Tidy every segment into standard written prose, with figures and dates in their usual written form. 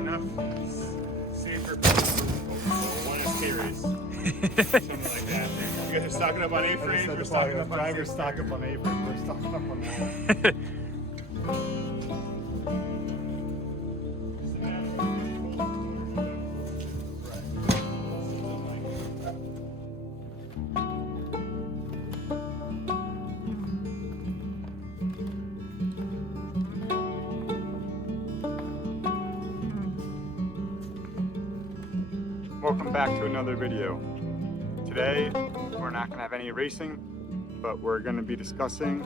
enough safer one is series. Something like that. You guys are stocking up on A-frames, we're stocking up on drivers stock up on A-frames, we're stocking up on that. Welcome back to another video. Today we're not going to have any racing, but we're going to be discussing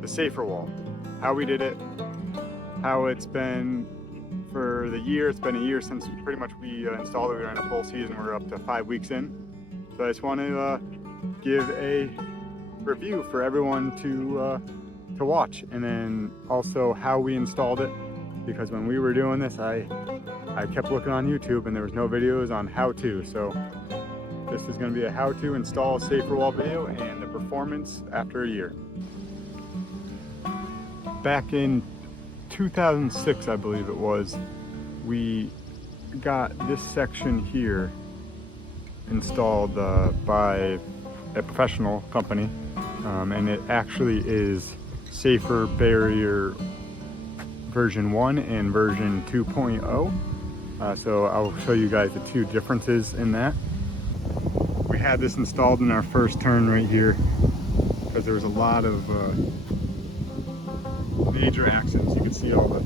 the safer wall, how we did it, how it's been for the year. It's been a year since pretty much we installed it. We were in a full season. We're up to 5 weeks in. So I just want to give a review for everyone to watch, and then also how we installed it, because when we were doing this I kept looking on YouTube and there was no videos on how to. So this is going to be a how to install a safer wall video and the performance after a year. Back in 2006, I believe it was, we got this section here installed by a professional company, and it actually is Safer Barrier version 1 and version 2.0. So I'll show you guys the two differences in that. We had this installed in our first turn right here because there was a lot of major accidents. You can see all the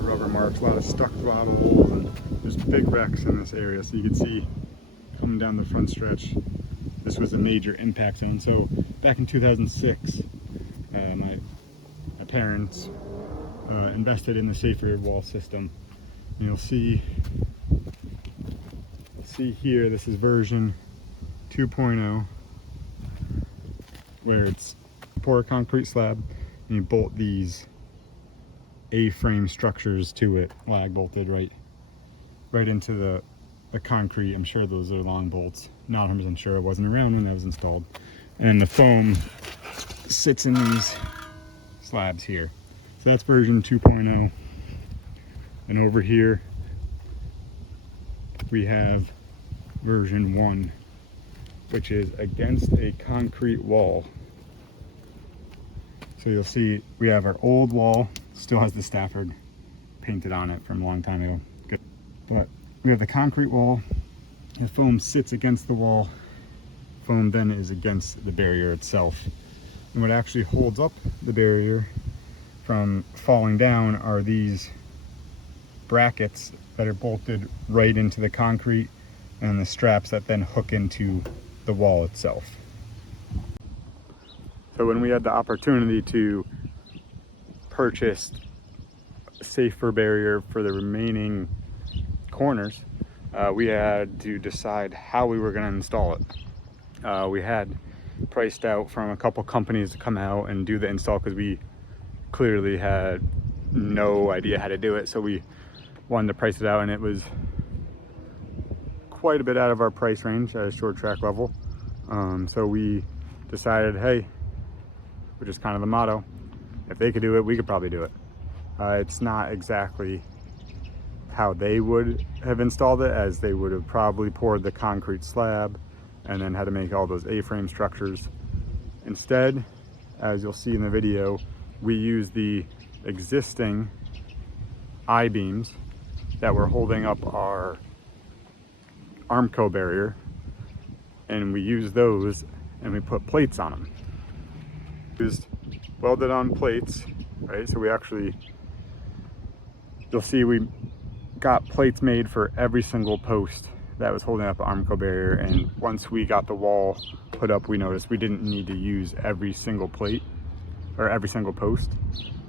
rubber marks, a lot of stuck throttle holes, and there's big wrecks in this area. So you can see coming down the front stretch, this was a major impact zone. So back in 2006, my parents invested in the safer wall system. And you'll see here, this is version 2.0, where it's pour a concrete slab and you bolt these A-frame structures to it, lag bolted right into the concrete. I'm sure those are long bolts. Not 100% sure, I wasn't around when that was installed. And the foam sits in these slabs here. So that's version 2.0. And over here we have version 1, which is against a concrete wall. So you'll see we have our old wall, still has the Stafford painted on it from a long time ago. Good. But we have the concrete wall, the foam sits against the wall, foam then is against the barrier itself. And what actually holds up the barrier from falling down are these brackets that are bolted right into the concrete, and the straps that then hook into the wall itself. So when we had the opportunity to purchase a safer barrier for the remaining corners, we had to decide how we were going to install it. We had priced out from a couple companies to come out and do the install because we clearly had no idea how to do it. So we wanted to price it out, and it was quite a bit out of our price range at a short track level. So we decided, hey, which is kind of the motto, if they could do it, we could probably do it. It's not exactly how they would have installed it, as they would have probably poured the concrete slab and then had to make all those A-frame structures. Instead, as you'll see in the video, we used the existing I-beams that were holding up our Armco barrier, and we used those and we put plates on them. Just welded on plates, right? So we actually, you'll see we got plates made for every single post that was holding up the Armco barrier, and once we got the wall put up, we noticed we didn't need to use every single plate or every single post.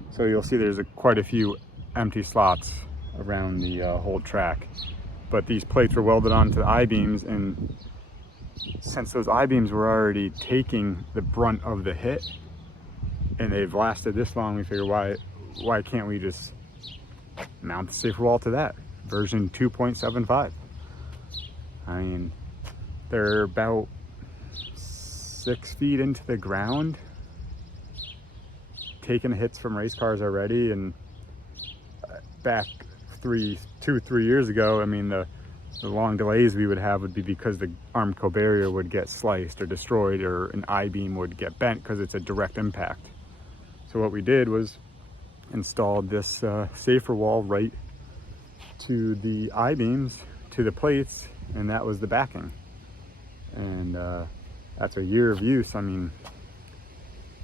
So you'll see there's quite a few empty slots around the whole track, but these plates were welded onto the I-beams, and since those I-beams were already taking the brunt of the hit and they've lasted this long, we figured why can't we just mount the safer wall to that version 2.75. I mean, they're about 6 feet into the ground, taking hits from race cars already, and back 2 or 3 years ago, I mean, the long delays we would have would be because the Armco barrier would get sliced or destroyed, or an I-beam would get bent because it's a direct impact. So what we did was installed this safer wall right to the I-beams, to the plates, and that was the backing. And that's a year of use. I mean,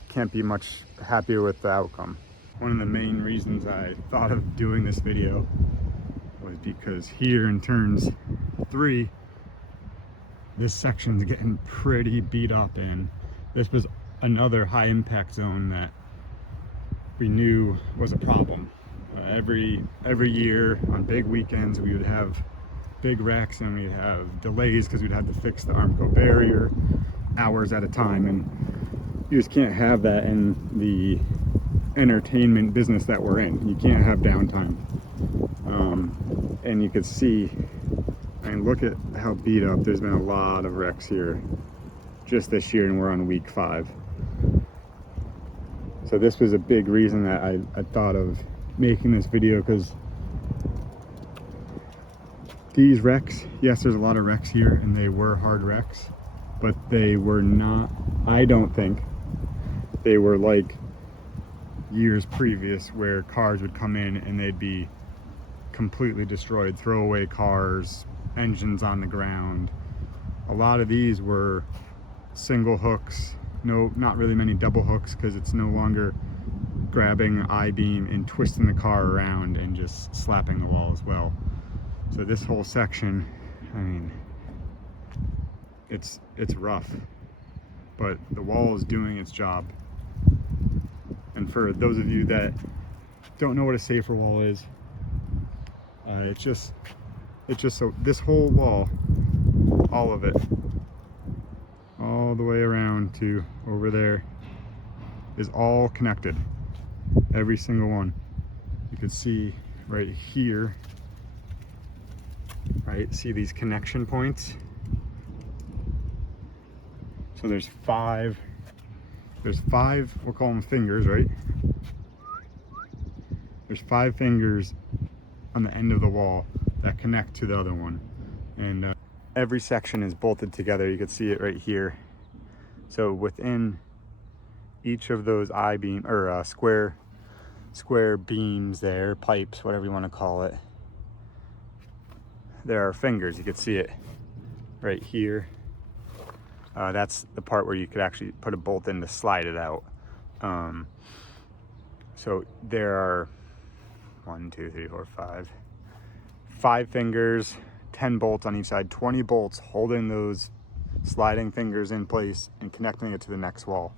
can't be much happier with the outcome. One of the main reasons I thought of doing this video was because here in turns 3, this section's getting pretty beat up, and this was another high impact zone that we knew was a problem. Every year on big weekends we would have big wrecks, and we'd have delays because we'd have to fix the Armco barrier hours at a time, and you just can't have that in the entertainment business that we're in. You can't have downtime. And you could see, I mean, look at how beat up. There's been a lot of wrecks here just this year, and we're on week 5. So this was a big reason that I thought of making this video, because these wrecks, yes, there's a lot of wrecks here, and they were hard wrecks, but they were not, I don't think they were like years previous where cars would come in and they'd be completely destroyed, throwaway cars, engines on the ground. A lot of these were single hooks, not really many double hooks, because it's no longer grabbing an I-beam and twisting the car around and just slapping the wall as well. So this whole section, I mean, it's rough, but the wall is doing its job. And for those of you that don't know what a safer wall is, it's just so this whole wall, all of it, all the way around to over there, is all connected. Every single one. You can see right here, right? See these connection points? So there's 5, we'll call them fingers, right? There's 5 fingers on the end of the wall that connect to the other one. And every section is bolted together. You can see it right here. So within each of those I-beam, or square beams there, pipes, whatever you want to call it, there are fingers. You can see it right here. That's the part where you could actually put a bolt in to slide it out. So there are 5 fingers, 10 bolts on each side, 20 bolts holding those sliding fingers in place and connecting it to the next wall.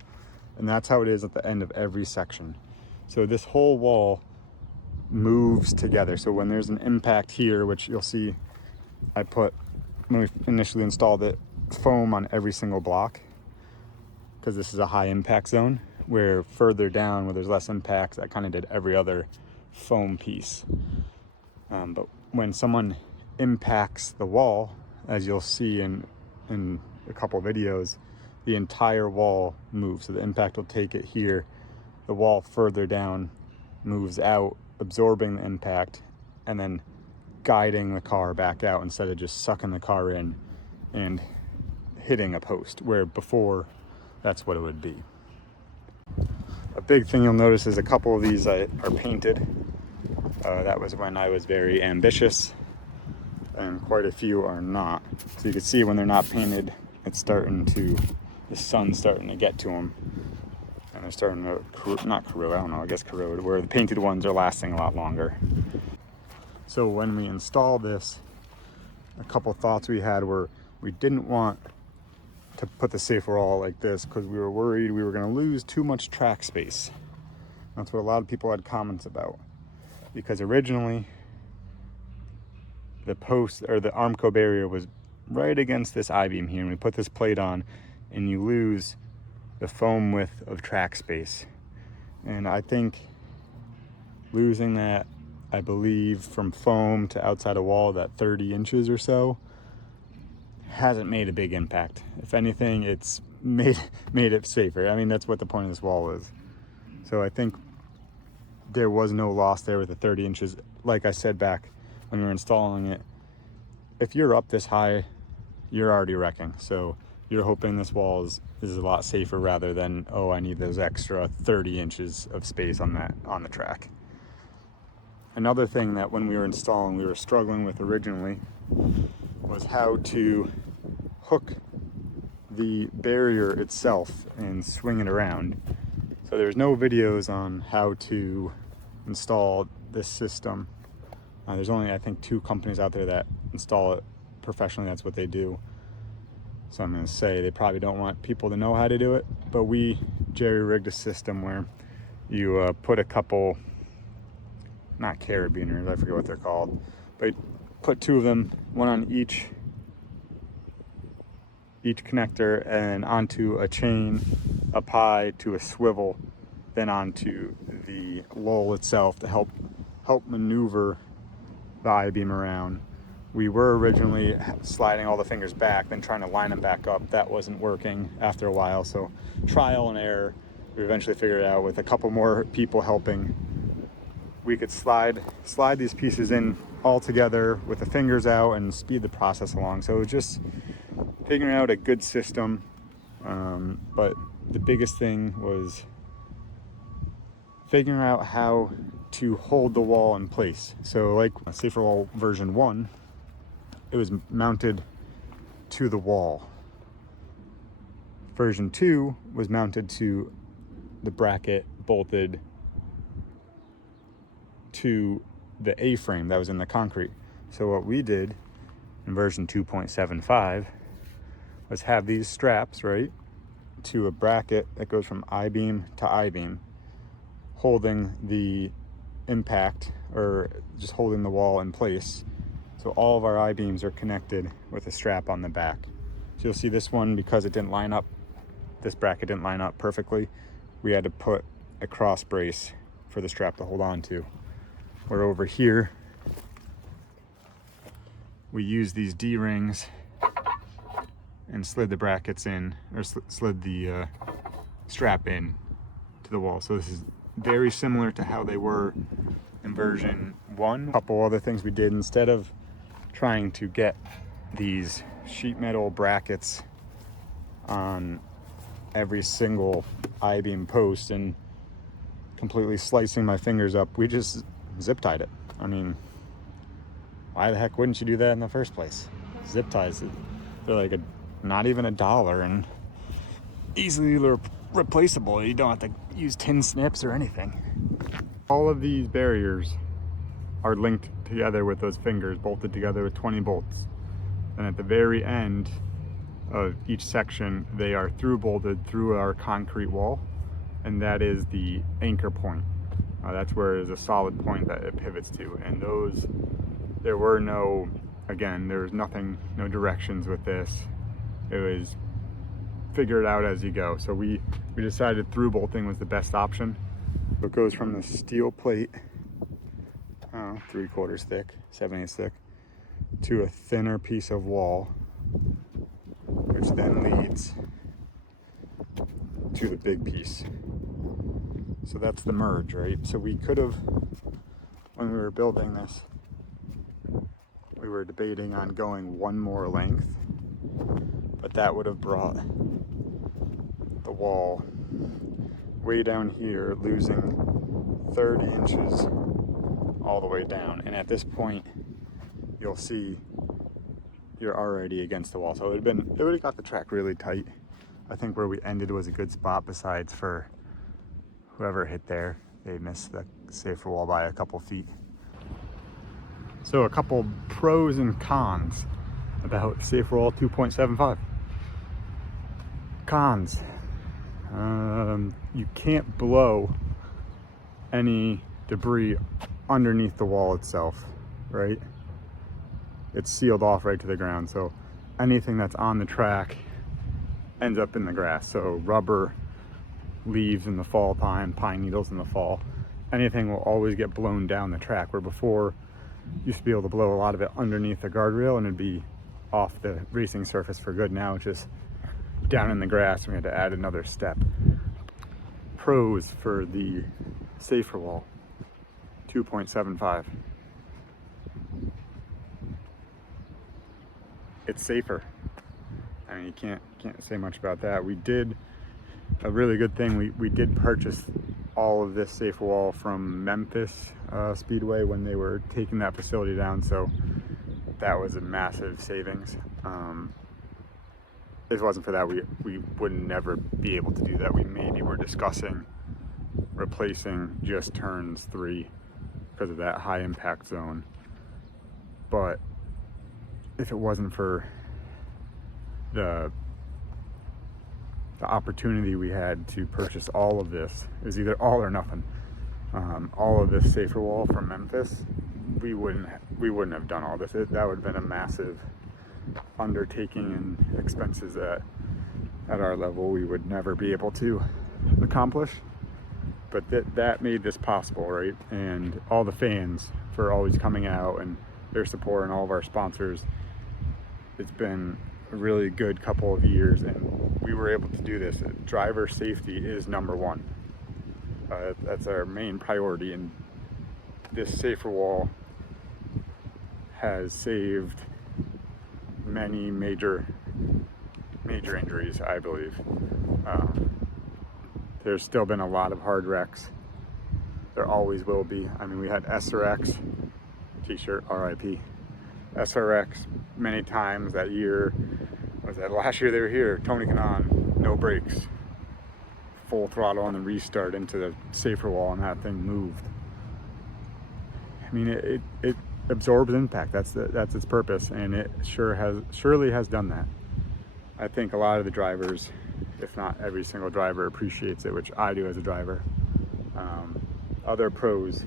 And that's how it is at the end of every section. So this whole wall moves together. So when there's an impact here, which you'll see, I put, when we initially installed it, foam on every single block, because this is a high impact zone, where further down where there's less impacts, I kind of did every other foam piece. But when someone impacts the wall, as you'll see in a couple videos, the entire wall moves. So the impact will take it here, the wall further down moves out, absorbing the impact, and then guiding the car back out instead of just sucking the car in and hitting a post, where before that's what it would be. A big thing you'll notice is a couple of these are painted. That was when I was very ambitious, and quite a few are not. So you can see when they're not painted, it's starting to, the sun's starting to get to them, and they're starting to, not corrode, I don't know, I guess corrode, where the painted ones are lasting a lot longer. So when we installed this, a couple thoughts we had were, we didn't want to put the safer wall like this because we were worried we were going to lose too much track space. That's what a lot of people had comments about, because originally the post, or the Armco barrier, was right against this I-beam here, and we put this plate on and you lose the foam width of track space. And I think losing that, I believe, from foam to outside a wall, that 30 inches or so, hasn't made a big impact. If anything, it's made it safer. I mean, that's what the point of this wall is. So I think there was no loss there with the 30 inches. Like I said back when you're installing it, if you're up this high, you're already wrecking. So you're hoping this wall is a lot safer rather than, oh, I need those extra 30 inches of space on the track. Another thing that when we were installing, we were struggling with originally was how to hook the barrier itself and swing it around. So there's no videos on how to install this system. There's only, I think, 2 companies out there that install it professionally. That's what they do. So I'm going to say they probably don't want people to know how to do it, but we jerry-rigged a system where you put a couple, not carabiners, I forget what they're called, but put 2 of them, one on each connector, and onto a chain up high to a swivel, then onto the lull itself to help maneuver the I-beam around. We were originally sliding all the fingers back, then trying to line them back up. That wasn't working after a while, so trial and error. We eventually figured it out with a couple more people helping. We could slide these pieces in all together with the fingers out and speed the process along. So it was just figuring out a good system. But the biggest thing was figuring out how to hold the wall in place. So like Safer Wall version 1, it was mounted to the wall. Version 2 was mounted to the bracket bolted to the A-frame that was in the concrete. So what we did in version 2.75 was have these straps, right, to a bracket that goes from I-beam to I-beam, holding the impact, or just holding the wall in place. So all of our I-beams are connected with a strap on the back. So you'll see this one, because it didn't line up, this bracket didn't line up perfectly, we had to put a cross brace for the strap to hold on to. Where over here, we used these D-rings and slid the brackets in, or slid the strap in to the wall. So this is very similar to how they were in version 1. A couple other things we did, instead of trying to get these sheet metal brackets on every single I-beam post and completely slicing my fingers up, we just zip tied it. I mean, why the heck wouldn't you do that in the first place? Zip ties, they're like not even $1 and easily replaceable. You don't have to use tin snips or anything. All of these barriers are linked together with those fingers, bolted together with 20 bolts. And at the very end of each section, they are through bolted through our concrete wall, and that is the anchor point. That's where there's a solid point that it pivots to. And those, there were no, again, there was nothing, no directions with this. It was figure it out as you go. So we decided through bolting was the best option. So it goes from the steel plate, 3/4 thick, 7/8 thick, to a thinner piece of wall, which then leads to the big piece. So that's the merge, right? So we could have, when we were building this, we were debating on going one more length, but that would have brought the wall way down here, losing 30 inches all the way down. And at this point, you'll see you're already against the wall. So it would have got the track really tight. I think where we ended was a good spot, besides for whoever hit there. They missed the safer wall by a couple feet. So a couple pros and cons about Safer Wall 2.75. Cons. You can't blow any debris underneath the wall itself, right? It's sealed off right to the ground, so anything that's on the track ends up in the grass. So rubber, leaves in the fall time, pine needles in the fall, anything will always get blown down the track, where before you used to be able to blow a lot of it underneath the guardrail and it'd be off the racing surface for good. Now it's just down in the grass, and we had to add another step. Pros for the Safer Wall 2.75. it's safer. I mean, you can't say much about that. We did a really good thing. We did purchase all of this safer wall from Memphis Speedway when they were taking that facility down, so that was a massive savings. If it wasn't for that, we would never be able to do that. We maybe were discussing replacing just turns 3 because of that high impact zone. But if it wasn't for the opportunity we had to purchase all of this, it was either all or nothing. All of this safer wall from Memphis, we wouldn't have done all this. That would have been a massive undertaking and expenses that at our level we would never be able to accomplish. But that made this possible, right? And all the fans for always coming out and their support and all of our sponsors. It's been a really good couple of years, and we were able to do this. Driver safety is number one. That's our main priority, and this safer wall has saved many major injuries, I believe. There's still been a lot of hard wrecks. There always will be. I mean, we had SRX, t-shirt, RIP. SRX many times that year. Was that last year they were here? Tony Kanaan, no brakes, full throttle on the restart into the safer wall, and that thing moved. I mean, it absorbs impact. That's its purpose, and it surely has done that. I think a lot of the drivers, if not every single driver, appreciates it, which I do as a driver. Other pros,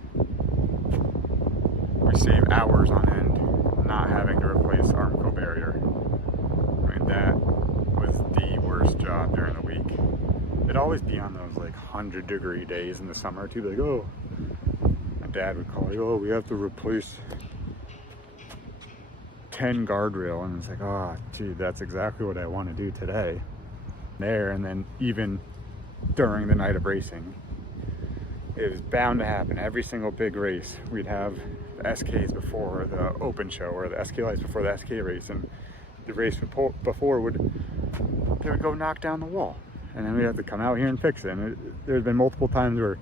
we save hours on end not having to replace Armco barrier. I mean, that was the worst job during the week. It'd always be on those like 100-degree days in the summer too. Like, oh, my dad would call you, oh, we have to replace 10 guardrail, and it's like, oh, gee, that's exactly what I want to do today. There, and then even during the night of racing, it was bound to happen. Every single big race, we'd have the SKs before the open show, or the SK lights before the SK race, and the race before they would go knock down the wall, and then we'd have to come out here and fix it. And there's been multiple times where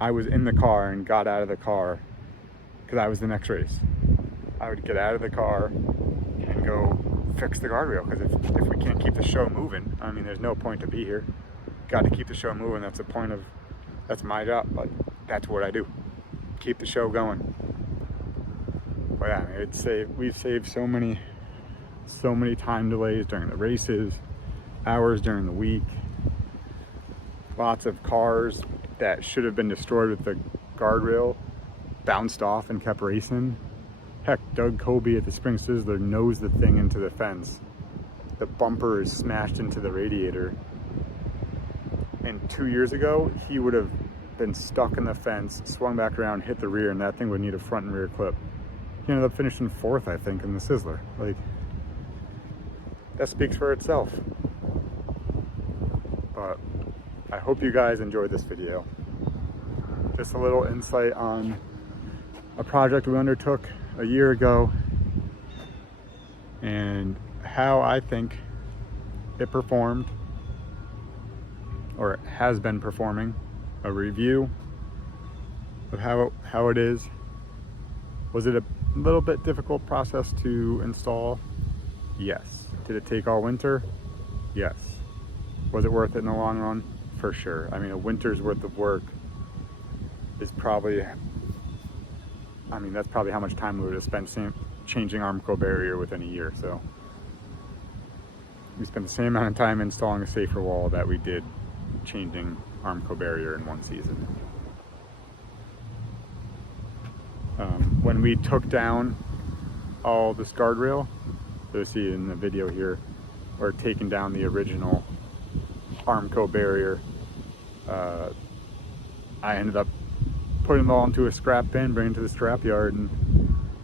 I was in the car and got out of the car because I was the next race. I would get out of the car and go fix the guardrail, because if we can't keep the show moving, I mean, there's no point to be here. Got to keep the show moving. That's the point of, that's my job. Like, that's what I do. Keep the show going. But yeah, we've saved so many time delays during the races, hours during the week. Lots of cars that should have been destroyed with the guardrail bounced off and kept racing. Heck, Doug Kobe at the Spring Sizzler nosed the thing into the fence. The bumper is smashed into the radiator. And 2 years ago, he would have been stuck in the fence, swung back around, hit the rear, and that thing would need a front and rear clip. He ended up finishing 4th, I think, in the Sizzler. Like, that speaks for itself. But I hope you guys enjoyed this video. Just a little insight on a project we undertook a year ago and how I think it performed, or has been performing. A review of how it is. Was it a little bit difficult process to install? Yes. Did it take all winter? Yes. Was it worth it in the long run? For sure. I mean, a winter's worth of work is probably, I mean, that's probably how much time we would have spent changing Armco barrier within a year. So we spent the same amount of time installing a safer wall that we did changing Armco barrier in one season. When we took down all this guardrail, you'll see in the video here, we're taking down the original Armco barrier. I ended up putting them all into a scrap bin, bringing it to the scrap yard, and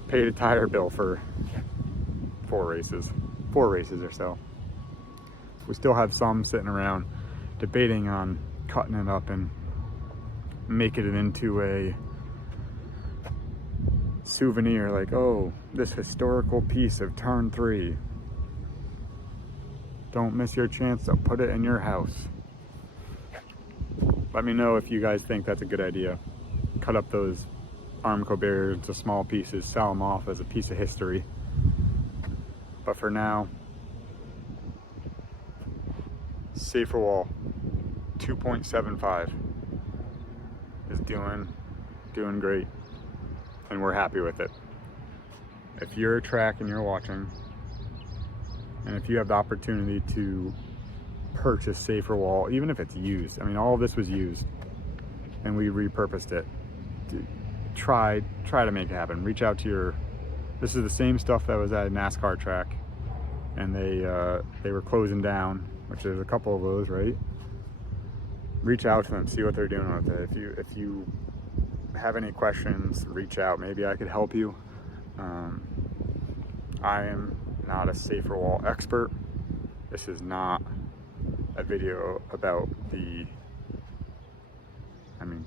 paid a tire bill for 4 races or so. We still have some sitting around debating on cutting it up and making it into a souvenir, like, oh, this historical piece of turn 3. Don't miss your chance to put it in your house. Let me know if you guys think that's a good idea. Cut up those Armco barriers into small pieces, sell them off as a piece of history. But for now, Safer Wall 2.75 is doing great, and we're happy with it. If you're a track and you're watching, and if you have the opportunity to purchase Safer Wall, even if it's used, I mean, all of this was used and we repurposed it, try to make it happen. Reach out to your, this is the same stuff that was at a NASCAR track, and they were closing down, which there's a couple of those, right? Reach out to them, see what they're doing with it. If you have any questions, reach out. Maybe I could help you. I am not a Safer Wall expert. This is not a video about the,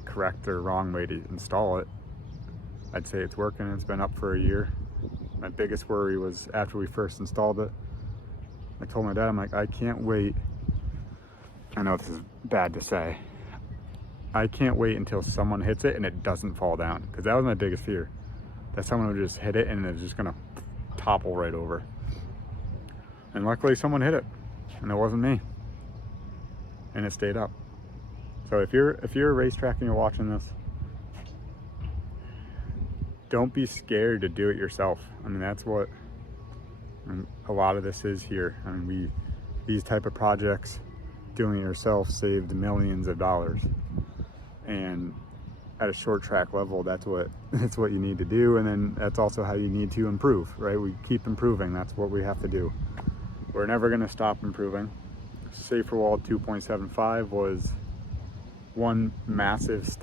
correct or wrong way to install it. I'd say it's working. It's been up for a year. My biggest worry was after we first installed it, I told my dad, I'm like, I can't wait. I know this is bad to say. I can't wait until someone hits it and it doesn't fall down, because that was my biggest fear, that someone would just hit it and it's just gonna topple right over. And luckily someone hit it, and it wasn't me, and it stayed up. So if you're a racetrack and you're watching this, don't be scared to do it yourself. I mean, that's what a lot of this is here. I mean, these type of projects, doing it yourself, saved millions of dollars. And at a short track level, that's what you need to do. And then that's also how you need to improve, right? We keep improving. That's what we have to do. We're never going to stop improving. Safer Wall 2.75 was one massive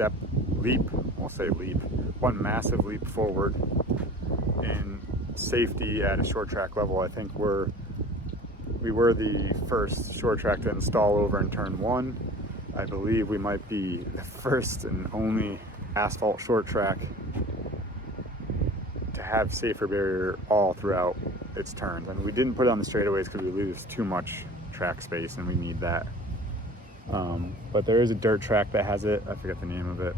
one massive leap forward in safety at a short track level. I think we were the first short track to install over in turn 1. I believe we might be the first and only asphalt short track to have safer barrier all throughout its turns. And we didn't put it on the straightaways because we lose too much track space, and we need that. But there is a dirt track that has it. I forget the name of it.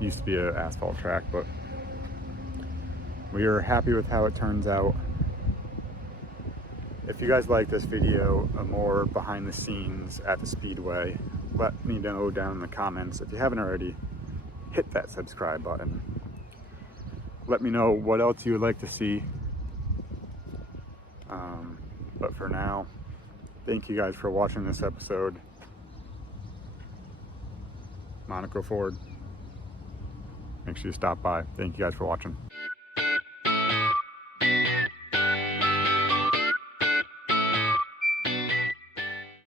Used to be an asphalt track, but we are happy with how it turns out. If you guys like this video, more behind the scenes at the Speedway, let me know down in the comments. If you haven't already, hit that subscribe button. Let me know what else you would like to see. But for now, thank you guys for watching this episode. Monaco Ford. Make sure you stop by. Thank you guys for watching.